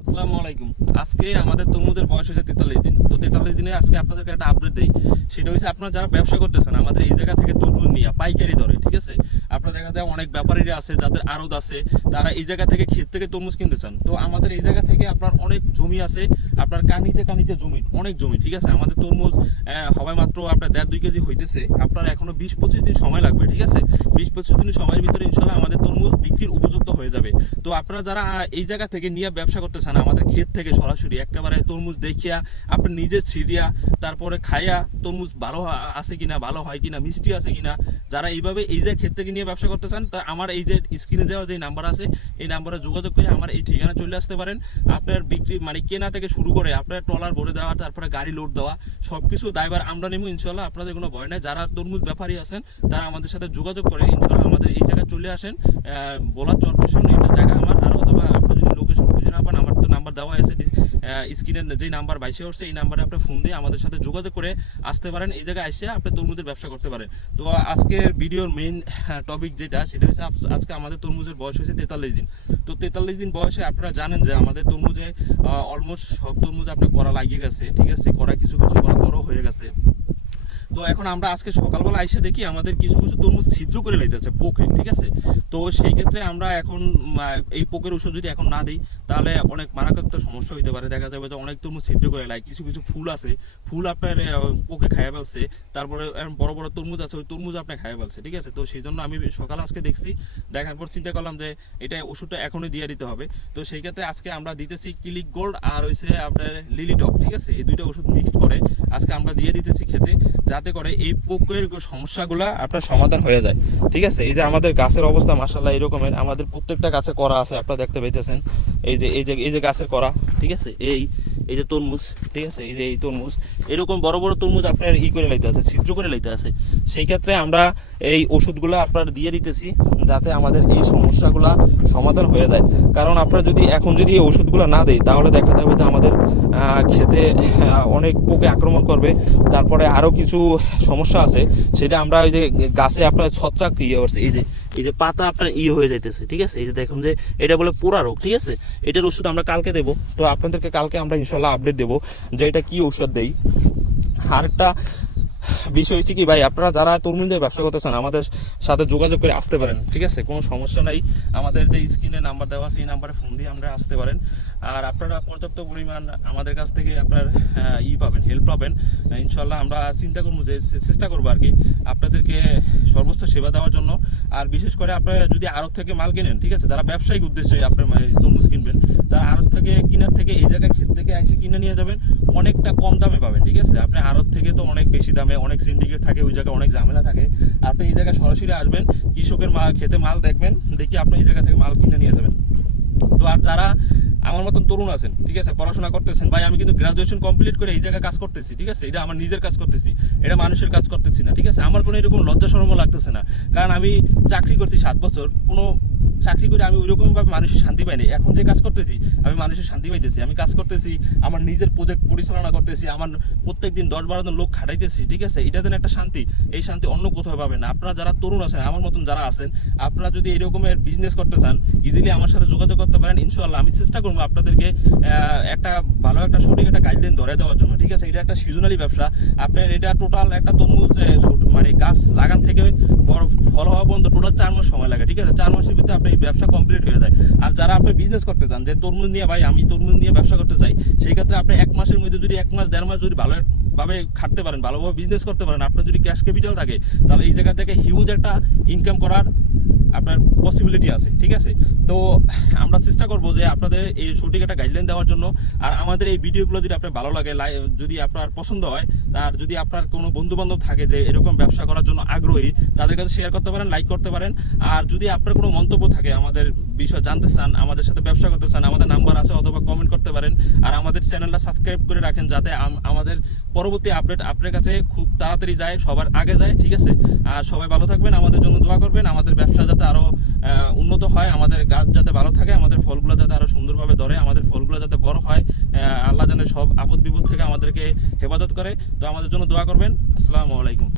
আসসালামু আলাইকুম। আজকে আমাদের তরমুজের বয়স হয়েছে তেতাল্লিশ দিন। তো তেতাল্লিশ দিনে আজকে আপনাদেরকে একটা আপডেট দেই। সেটা হচ্ছে আপনারা যারা ব্যবসা করতেছেন, আমাদের এই জায়গা থেকে তরমুজ নিয়ে, পাইকারি দরে, ঠিক আছে? যায় অনেক ব্যাপারীরা আছে, যাদের আড়ত আছে, তারা এই জায়গা থেকে ক্ষেত থেকে তরমুজ কিনতে চান। তো আমাদের এই জায়গা থেকে আপনার অনেক জমি আছে, আপনার কানিতে কানিতে জমি, অনেক জমি, ঠিক আছে? আমাদের তরমুজ হবে মাত্র আপনার দেড় দুই কেজি হইতেছে, আপনার এখনও বিশ পঁচিশ দিন সময় লাগবে, ঠিক আছে? বিশ পঁচিশ দিন সময়ের ভিতরে ইনশাল্লাহ আমাদের তরমুজ বিক্রির উপযুক্ত হয়ে যাবে। তো আপনারা যারা এই জায়গা থেকে নিয়ে ব্যবসা করতে চান, আমাদের ক্ষেত থেকে সরাসরি একেবারে তরমুজ দেখিয়া আপনি নিজে ছিড়িয়া, তারপরে খাইয়া তরমুজ ভালো আছে কিনা, ভালো হয় কিনা, মিষ্টি আছে কিনা, যারা এইভাবে এই যে ক্ষেত থেকে নিয়ে ব্যবসা করতে চান তা আমার এই যে স্ক্রিনে দেওয়া যে নাম্বার আছে, এই নাম্বারে যোগাযোগ করে আমার এই ঠিকানা চলে আসতে পারেন। আপনার বিক্রি মানে কেনা থেকে শুরু করে আপনার ট্রলার, ভরে দেওয়া, তারপরে গাড়ি লোড দেওয়া সব কিছু দায়বার আমরা নেব ইনশাল্লাহ আপনাদের কোনো ভয় নাই। যারা তরমুজ ব্যাপারী আছেন, তারা আমাদের সাথে যোগাযোগ করে ইনশাল্লাহ আমাদের এই জায়গায় চলে আসেন। বলার চরপেশন এটা জায়গা আমার, আর অথবা আপনি যদি লোকেশন খুঁজে না পান, আমার নাম্বার দেওয়া আছে স্ক্রিনের যে নাম্বার বাইশে উঠছে এই নাম্বারে আপনি ফোন দিয়ে আমাদের সাথে যোগাযোগ করে আসতে পারেন। এই জায়গায় এসে আপনি তরমুজের ব্যবসা করতে পারেন। তো আজকের ভিডিওর মেইন টপিক যেটা, সেটা হচ্ছে আজকে আমাদের তরমুজের বয়স হয়েছে তেতাল্লিশ দিন। তো তেতাল্লিশ দিন বয়সে আপনারা জানেন যে আমাদের তরমুজে অলমোস্ট সব তরমুজ আপনার করা লাগিয়ে গেছে, ঠিক আছে? করা কিছু কিছু করা বড় হয়ে গেছে। তো এখন আমরা আজকে সকালবেলা এসে দেখি আমাদের কিছু কিছু তরমুজ ছিদ্র করে লাইতেছে পোকে, ঠিক আছে? তো সেই ক্ষেত্রে আমরা এখন এই পোকের ওষুধ যদি এখন না দিই, তাহলে অনেক মারাত্মক সমস্যা হতে পারে। দেখা যাবে যে অনেক তরমুজ ছিদ্র করে লাই কিছু কিছু ফুল আছে, ফুল আপনার পোকে খাইয়ে ফেলছে, তারপরে বড় বড় তরমুজ আছে, ওই তরমুজ আপনি খাইয়ে ফেলছে, ঠিক আছে? তো সেই জন্য আমি সকাল আজকে দেখছি, দেখার পর চিন্তা করলাম যে এটা ওষুধটা এখনই দিয়ে দিতে হবে। তো সেই ক্ষেত্রে আজকে আমরা দিতেছি ক্লিক গোল্ড আর হইছে আপনার লিলি টপ ঠিক আছে? এই দুইটা ওষুধ মিক্সড করে আজকে আমরা দিয়ে দিতেছি খেতে যাতে করে এই পোকের সমস্যাগুলা আপনার সমাধান হয়ে যায়। ঠিক আছে? এই যে আমাদের গাছের অবস্থা মাসাল্লাহ এরকমের। আমাদের প্রত্যেকটা গাছে করা আছে, আপনারা দেখতে পাইতেছেন। এই যে এই যে এই যে গাছের করা, ঠিক আছে? এই এই যে তরমুজ, ঠিক আছে? এই যে, এই তরমুজ। এরকম বড় বড় তরমুজ আপনার ই করে লাইতে আছে, ছিদ্র করে লাইতে আছে। সেই ক্ষেত্রে আমরা এই ওষুধগুলো আপনার দিয়ে দিতেছি, যাতে আমাদের এই সমস্যাগুলা সমাধান হয়ে যায়। কারণ আপনারা যদি, এখন যদি এই ওষুধগুলো না দেয়, তাহলে দেখা যাবে যে আমাদের অনেক পোকে আক্রমণ করবে, তারপরে আরও কিছু সমস্যা আছে, সেটা আমরা ওই যে গাছে আপনার ছত্রাক ইয়ে করছে এই যে এই যে পাতা আপনার ইয়ে হয়ে যাইতেছে, ঠিক আছে? এই যে দেখুন যে, এটা বলে পোড়া রোগ, ঠিক আছে? এটার ওষুধ আমরা কালকে দেবো, তো আপনাদেরকে কালকে আমরা ইনশাল্লাহ আপডেট দেবো যে এটা কি ঔষধ দেই। আরেকটা বিষয় হচ্ছে কি ভাই, আপনারা যারা তরমুজের ব্যবসা করতেছেন আমাদের সাথে যোগাযোগ করে আসতে পারেন, ঠিক আছে? কোনো সমস্যা নাই। আমাদের যে স্ক্রিনে নাম্বার দেওয়া আছে, এই নাম্বারে ফোন দিয়ে আমরা আসতে পারেন। আর আপনারা পর্যাপ্ত পরিমাণ আমাদের কাছ থেকে আপনার ই পাবেন হেল্প পাবেন। ইনশাল্লাহ আমরা চিন্তা করব যে চেষ্টা করব আর কি আপনাদেরকে সর্বোচ্চ সেবা দেওয়ার জন্য। আর বিশেষ করে আপনারা যদি আড়ত থেকে মাল কেনেন, ঠিক আছে? যারা ব্যবসায়িক উদ্দেশ্যে আপনার তরমুজ কিনবেন, তারা আড়ত থেকে কেনার থেকে এই জায়গায় ক্ষেত থেকে এসে কিনে নিয়ে যাবেন। অনেকটা কম দামে পাবেন, ঠিক আছে? আপনি আড়ত থেকে তো অনেক বেশি দামে, অনেক সিন্ডিকেট থাকে, ওই জায়গায় অনেক ঝামেলা থাকে। আপনি এই জায়গায় সরাসরি আসবেন, কৃষকের মাল খেতে মাল দেখবেন, দেখি আপনি এই জায়গা থেকে মাল কিনে নিয়ে যাবেন। তো আর যারা মতন তরুণ আছেন, ঠিক আছে? পড়াশোনা করতেছেন। ভাই, আমি কিন্তু গ্রাজুয়েশন কমপ্লিট করে এই জায়গায় কাজ করতেছি, ঠিক আছে? এটা আমার নিজের কাজ করতেছি, এটা মানুষের কাজ করতেছি না, ঠিক আছে? আমার কোনো এরকম লজ্জা শরমও লাগতেছে না। কারণ আমি চাকরি করছি সাত বছর, কোনো চাকরি করে আমি ওইরকম ভাবে মানুষের শান্তি পাইনি। এখন যে কাজ করতেছি, আমি মানুষের শান্তি পাইতেছি। আমি কাজ করতেছি, আমার নিজের প্রজেক্ট পরিচালনা করতেছি, আমার প্রত্যেক দিন দশ বারো জন লোক খাটাইতেছি, ঠিক আছে? এটা যেন একটা শান্তি। এই শান্তি অন্য কোথাও পাবেন না। আপনারা যারা তরুণ আছেন, আমার মতন যারা আছেন, আপনারা যদি এরকমের বিজনেস করতে চান ইজিলি আমার সাথে যোগাযোগ করতে পারেন। ইনশাল্লাহ আমি চেষ্টা করব আপনাদেরকে একটা ভালো একটা সঠিক একটা গাইডলাইন ধরে দেওয়ার জন্য, ঠিক আছে? এটা একটা সিজনালি ব্যবসা। আপনার এটা টোটাল একটা তরমুজ মানে গাছ লাগান থেকে বড় ফল হওয়া পর্যন্ত টোটাল চার মাস সময় লাগে, ঠিক আছে? চার মাসের ভিতরে আপনার এই ব্যবসা কমপ্লিট হয়ে যায়। আর যারা আপনি বিজনেস করতে চান, যে তরমুজ নিয়ে, ভাই, আমি তরমুজ নিয়ে ব্যবসা করতে চাই, সেই ক্ষেত্রে আপনি এক মাসের মধ্যে যদি এক মাস, দেড় মাস যদি ভালো ভাবে খাটতে পারেন, ভালোভাবে বিজনেস করতে পারেন, আপনার যদি ক্যাশ ক্যাপিটাল থাকে, তাহলে এই জায়গা থেকে হিউজ একটা ইনকাম করার আপনার পসিবিলিটি আছে, ঠিক আছে? তো আমরা চেষ্টা করব যে আপনাদের এই সঠিক একটা গাইডলাইন দেওয়ার জন্য। আর আমাদের এই ভিডিওগুলো যদি আপনার ভালো লাগে যদি আপনার পছন্দ হয়, আর যদি আপনার কোনো বন্ধু বান্ধব থাকে যে এরকম ব্যবসা করার জন্য আগ্রহী, তাদের কাছে শেয়ার করতে পারেন লাইক করতে পারেন। আর যদি আপনার কোনো মন্তব্য থাকে, আমাদের বিষয় জানতে চান, আমাদের সাথে ব্যবসা করতে চান, আমাদের নাম্বার আছে অথবা কমেন্ট করতে পারেন। আর আমাদের চ্যানেলটা সাবস্ক্রাইব করে রাখেন যাতে আমাদের পরবর্তী আপডেট আপনার কাছে খুব তাড়াতাড়ি যায়, সবার আগে যায়, ঠিক আছে? আর সবাই ভালো থাকবেন, আমাদের জন্য দোয়া করবেন, আমাদের ব্যবসা যাতে আরও আহ, উন্নত হয় আমাদের গাছ যাতে ভালো থাকে আমাদের ফলগুলো যাতে আরও সুন্দরভাবে ধরে আমাদের ফলগুলো যাতে বড় হয় আল্লাহ জানে সব আপদ বিপদ থেকে আমাদেরকে হেফাজত করে। তো আমাদের জন্য দোয়া করবেন। আসসালামু আলাইকুম।